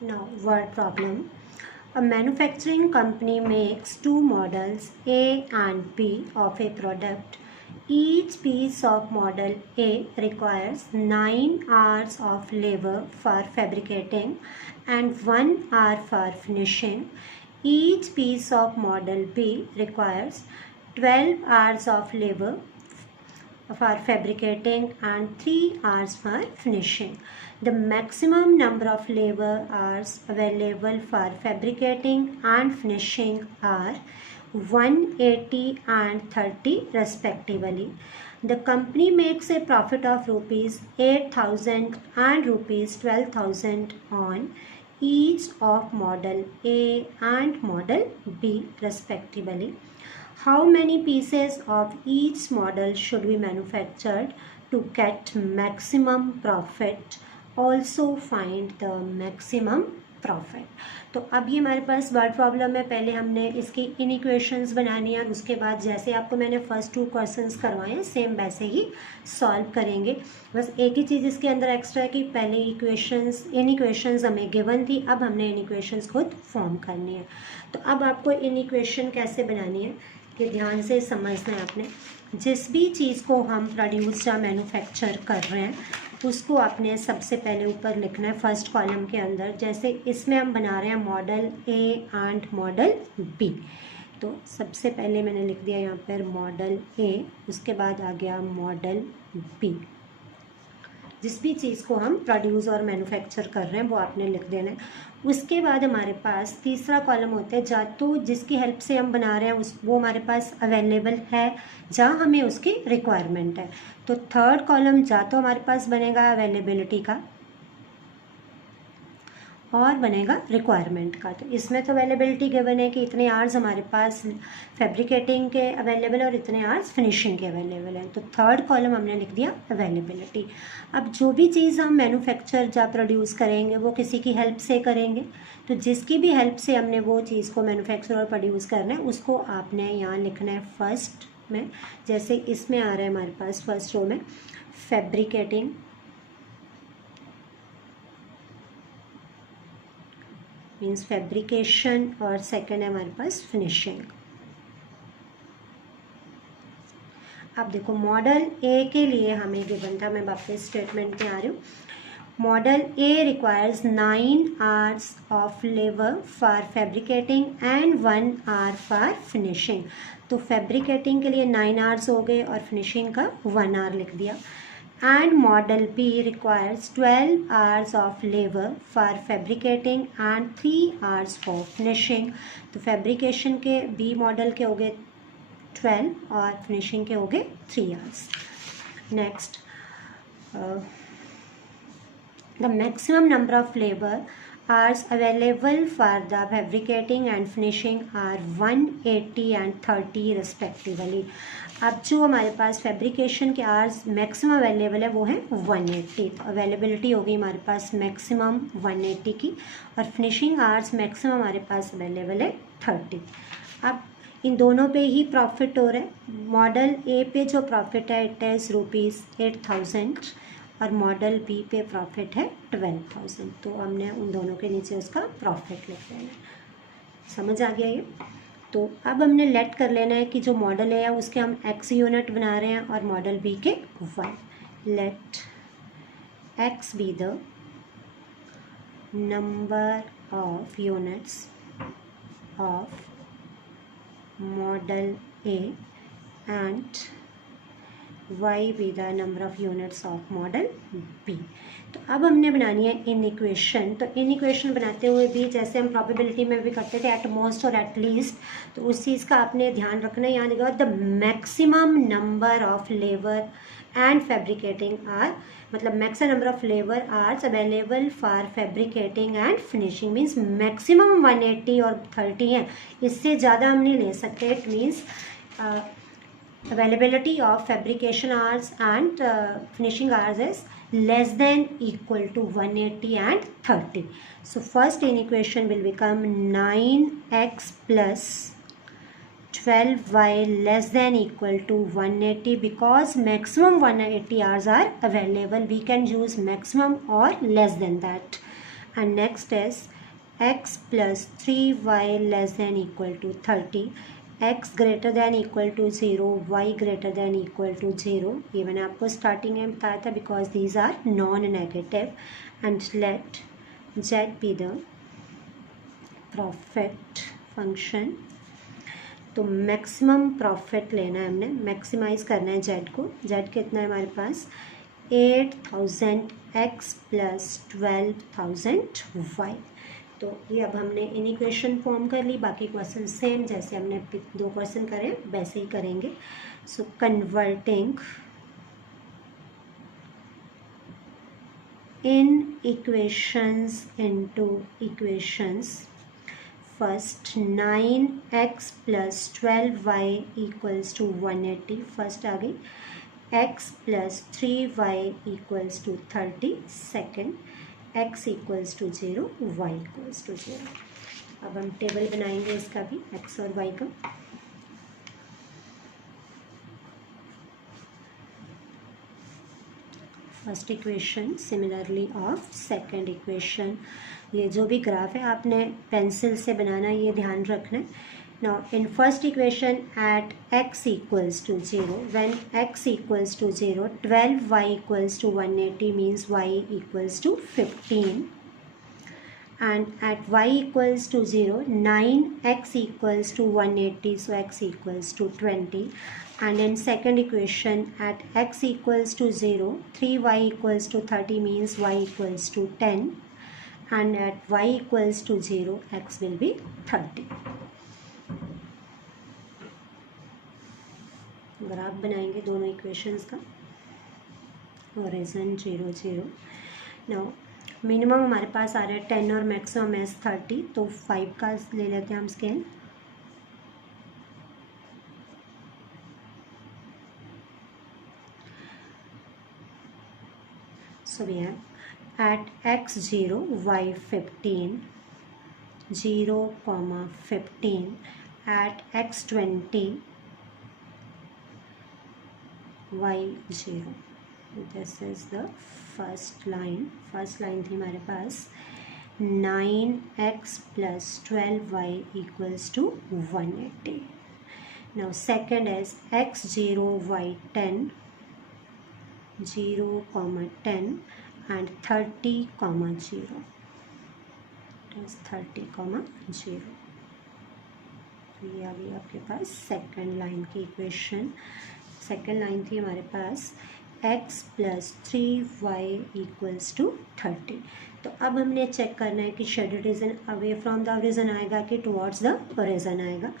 Now, word problem. A manufacturing company makes two models A and B of a product. Each piece of model A requires 9 hours of labor for fabricating and 1 hour for finishing. Each piece of model B requires 12 hours of labor for fabricating and 3 hours for finishing. The maximum number of labor hours available for fabricating and finishing are 180 and 30 respectively. The company makes a profit of rupees 8,000 and rupees 12,000 on each of model A and model B respectively. How many pieces of each model should be manufactured to get maximum profit? Also find the maximum profit. तो अब ये हमारे पास word problem है. पहले हमने इसकी इनइक्वेशंस बनानी है और उसके बाद जैसे आपको मैंने फर्स्ट 2 क्वेश्चंस करवाए हैं सेम वैसे ही सॉल्व करेंगे. बस एक ही चीज़ इसके अंदर एक्स्ट्रा है कि पहले इनइक्वेशंस हमें गिवन थी, अब हमने इनइक्वेशंस खुद फॉर्म करनी है. तो अब आपको इनइक्वेशन कैसे बनानी है कि ध्यान से समझना है आपने. जिस भी चीज़ को हम प्रोड्यूस या मैन्युफैक्चर कर रहे हैं उसको आपने सबसे पहले ऊपर लिखना है फर्स्ट कॉलम के अंदर. जैसे इसमें हम बना रहे हैं model A and model B. तो सबसे पहले मैंने लिख दिया यहाँ पर मॉडल ए, उसके बाद आ गया मॉडल बी. जिस भी चीज़ को हम प्रोड्यूस और मैन्युफैक्चर कर रहे हैं वो आपने लिख देना है. उसके बाद हमारे पास तीसरा कॉलम होता है जा तो जिसकी हेल्प से हम बना रहे हैं वो हमारे पास अवेलेबल है जहाँ हमें उसकी रिक्वायरमेंट है. तो थर्ड कॉलम जा तो हमारे पास बनेगा अवेलेबिलिटी का और बनेगा रिक्वायरमेंट का. तो इसमें तो अवेलेबिलिटी गिवन है कि इतने आवर्स हमारे पास फैब्रिकेटिंग के अवेलेबल और इतने आवर्स फिनिशिंग के अवेलेबल हैं. तो थर्ड कॉलम हमने लिख दिया अवेलेबिलिटी. अब जो भी चीज़ हम मैन्युफैक्चर या प्रोड्यूस करेंगे वो किसी की हेल्प से करेंगे. तो जिसकी भी हेल्प से हमने वो चीज़ को मैन्युफैक्चर और प्रोड्यूस करना है उसको आपने यहाँ लिखना है फर्स्ट में. जैसे इसमें आ रहा है हमारे पास फर्स्ट रो में फैब्रिकेटिंग, मीन्स फैब्रिकेशन, और सेकंड है हमारे पास फिनिशिंग. अब देखो मॉडल ए के लिए हमें गिवन था, मैं वापस स्टेटमेंट में आ रही हूँ. Model A requires 9 hours of labour for fabricating and 1 hour for finishing. तो फैब्रिकेटिंग के लिए 9 hours हो गए और फिनिशिंग का 1 hour लिख दिया. And model B requires 12 hours of labor for fabricating and 3 hours for finishing. तो fabrication के B मॉडल के हो गए 12 और finishing के हो गए 3 hours. Next, the maximum number of labor hours available for the fabricating and finishing are 180 and 30 respectively. अब जो हमारे पास फैब्रिकेशन के आवर्स मैक्सिमम अवेलेबल है वो है 180. तो अवेलेबिलिटी होगी हमारे पास मैक्सिमम 180 की और फिनिशिंग आवर्स मैक्सिमम हमारे पास अवेलेबल है 30. अब इन दोनों पे ही प्रॉफिट हो रहा है. मॉडल ए पे जो प्रॉफिट है इट इज़ रुपीज़ 8,000 और मॉडल बी पे प्रॉफिट है 12,000. तो हमने उन दोनों के नीचे उसका प्रॉफिट लिख लेना है. समझ आ गया ये. तो अब हमने लेट कर लेना है कि जो मॉडल है उसके हम एक्स यूनिट बना रहे हैं और मॉडल बी के Y. Let X be the number of units of model A and y be the number of units of model B. तो अब हमने बनानी है इन इक्वेशन. तो इन इक्वेशन बनाते हुए भी जैसे हम प्रोबेबिलिटी में भी करते थे एट मोस्ट और एट लीस्ट, तो उस चीज़ का आपने ध्यान रखना है. यहाँ लिखा the maximum number of labour and fabricating are, मतलब maximum number of labour hours available for fabricating and finishing. Means maximum 180 और 30 हैं, इससे ज़्यादा हम नहीं ले सकते. It means availability of fabrication hours and finishing hours is less than equal to 180 and 30. So first inequation will become 9x plus 12y less than equal to 180. Because maximum 180 hours are available, we can use maximum or less than that. and next is x plus 3y less than equal to 30, x greater than equal to 0, y greater than equal to 0. ये मैंने आपको starting में बताया था because these are non-negative, and let z be the profit function. तो maximum profit लेना है, हमने मैक्सिमाइज करना है जेड को. जेड कितना है हमारे पास 8000 एक्स प्लस 12000 वाई. तो ये अब हमने इन इक्वेशन फॉर्म कर ली. बाकी क्वेश्चन सेम जैसे हमने 2 क्वेश्चन करे वैसे ही करेंगे. So converting in equations into equations. First 9x plus 12y equals to 180. First आ गई x plus 3y equals to 30. Second x equals to 0, y equals to 0. अब हम टेबल बनाएंगे इसका भी x और y का. First equation similarly of second equation. ये जो भी ग्राफ है आपने पेंसिल से बनाना, ये ध्यान रखना. Now in first equation at x equals to 0, when x equals to 0 12y equals to 180 means y equals to 15, and at y equals to 0 9x equals to 180, so x equals to 20. And in second equation at x equals to 0 3y equals to 30 means y equals to 10, and at y equals to 0 x will be 30. Graph बनाएंगे दोनों equations का. Origin 0 0. Now minimum हमारे पास आ रहा है 10 और maximum है 30, तो 5 का ले लेते हैं हम scale. So we have at x 0 y 15 0, 15 at x 20 y 0. This is the first line. First line थी हमारे पास 9x plus 12y equals to 180. Now second is x 0 y 10 0, 10 and 30, 0. It is 30, 0. तो ये आ गई आपके पास सेकेंड लाइन की इक्वेशन. सेकेंड लाइन थी हमारे पास x plus 3y equals to 30. तो अब हमने चेक करना है कि shaded region away from the origin आएगा कि टुवर्ड्स द ओरिजिन आएगा.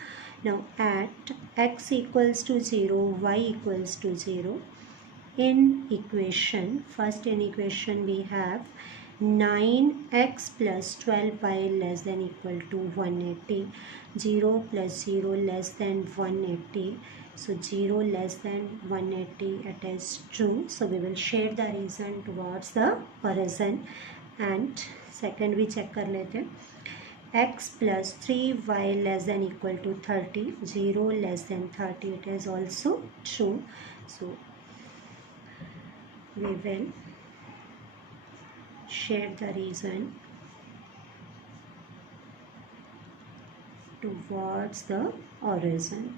Now at x equals to 0 y equals to 0 in equation, first in equation we have 9x plus 12y less than equal to 180, 0 plus 0 less than 180. So 0 less than 180, it is true. So we will shade the region towards the horizon. And second we check कर लेते हैं. x plus 3y less than equal to 30, 0 less than 30, it is also true. So we will shade the region towards the horizon.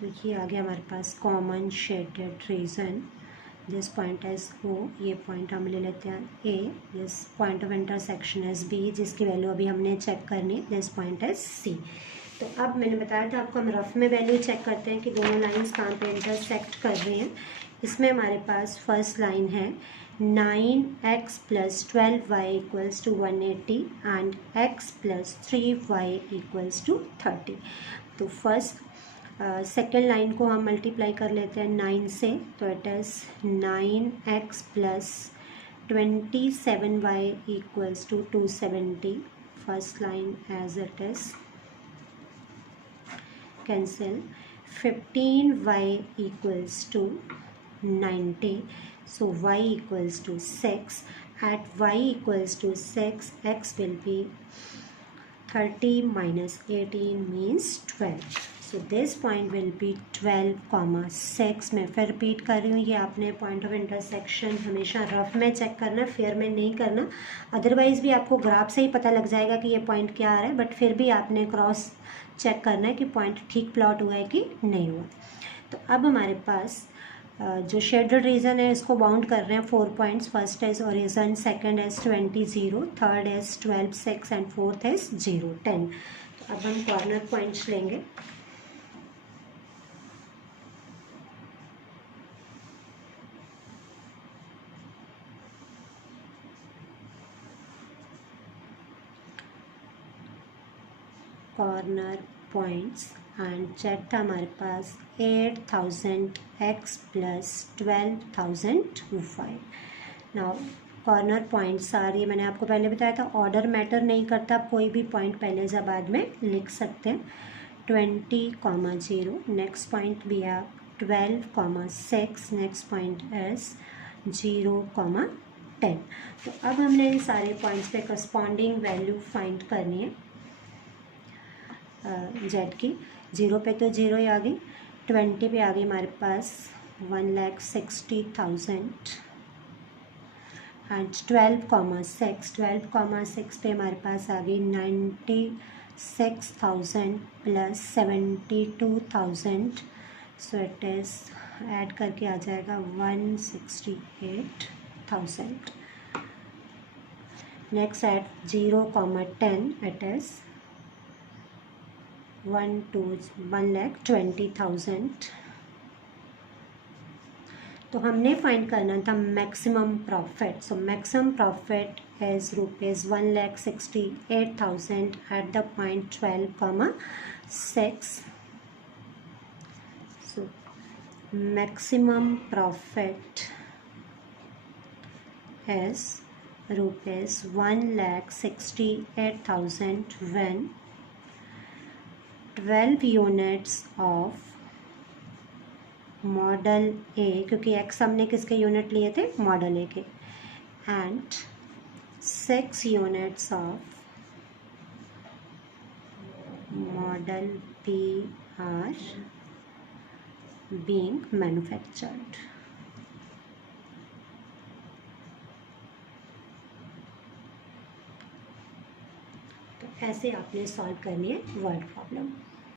तो ये आ गया हमारे पास common shaded region. This point is O, ये पॉइंट हम ले लेते हैं A. This point of intersection is B, जिसकी वैल्यू अभी हमने चेक करनी है. This point is C. तो अब मैंने बताया था आपको हम रफ में वैल्यू चेक करते हैं कि दोनों लाइंस कहाँ पे इंटरसेक्ट कर रही हैं. इसमें हमारे पास फर्स्ट लाइन है 9x plus 12y equals to 180 and x plus 3y equals to 30. तो फर्स्ट सेकेंड लाइन को हम मल्टीप्लाई कर लेते हैं 9 से, तो it is 9x plus 27y equals to 270. First line as it is cancel. 15y equals to 90, so y equals to 6. At y equals to 6, x will be 30 minus 18 means 12. So this point will be 12,6। मैं फिर repeat कर रही हूँ, ये आपने point of intersection हमेशा rough में check करना, फेयर में नहीं करना। अदरवाइज़ भी आपको ग्राफ से ही पता लग जाएगा कि ये पॉइंट क्या आ रहा है, बट फिर भी आपने क्रॉस चेक करना है कि पॉइंट ठीक प्लॉट हुआ है कि नहीं हुआ। तो अब हमारे पास जो शेडेड रीजन है इसको बाउंड कर रहे हैं 4 points. First is origin, second is 20, 0, third is 12, 6 and fourth is 0, 10। तो अब हम कॉर्नर पॉइंट्स लेंगे। कॉर्नर पॉइंट्स एंड जेड था हमारे पास 8,000x plus 12,005। Now corner points आ रही है, मैंने आपको पहले बताया था ऑर्डर मैटर नहीं करता, आप कोई भी पॉइंट पहले या बाद में लिख सकते हैं। 20,0, नेक्स्ट पॉइंट भी आप 12,6, नेक्स्ट पॉइंट एस 0,10। तो अब हमने इन सारे पॉइंट्स पे करस्पॉन्डिंग वैल्यू फाइंड करनी है जेड की। 0 पे तो 0 ही आ गई, 20 पे आ गई हमारे पास 1,60,000 एंड 12,6 पे हमारे पास आ गई 96,000 plus 72,000। So it is add करके आ जाएगा 168,000। Next at 0,10 it is 1,20,000। तो हमने फाइंड करना था maximum profit. So maximum profit is ₹1,68,000 at the point 12,6। So maximum profit is ₹1,68,000 when 12 units of model A, क्योंकि एक्स हमने किसके यूनिट लिए थे, मॉडल ए के, and 6 units of model B are being manufactured. तो ऐसे आपने सॉल्व करनी है वर्ड प्रॉब्लम।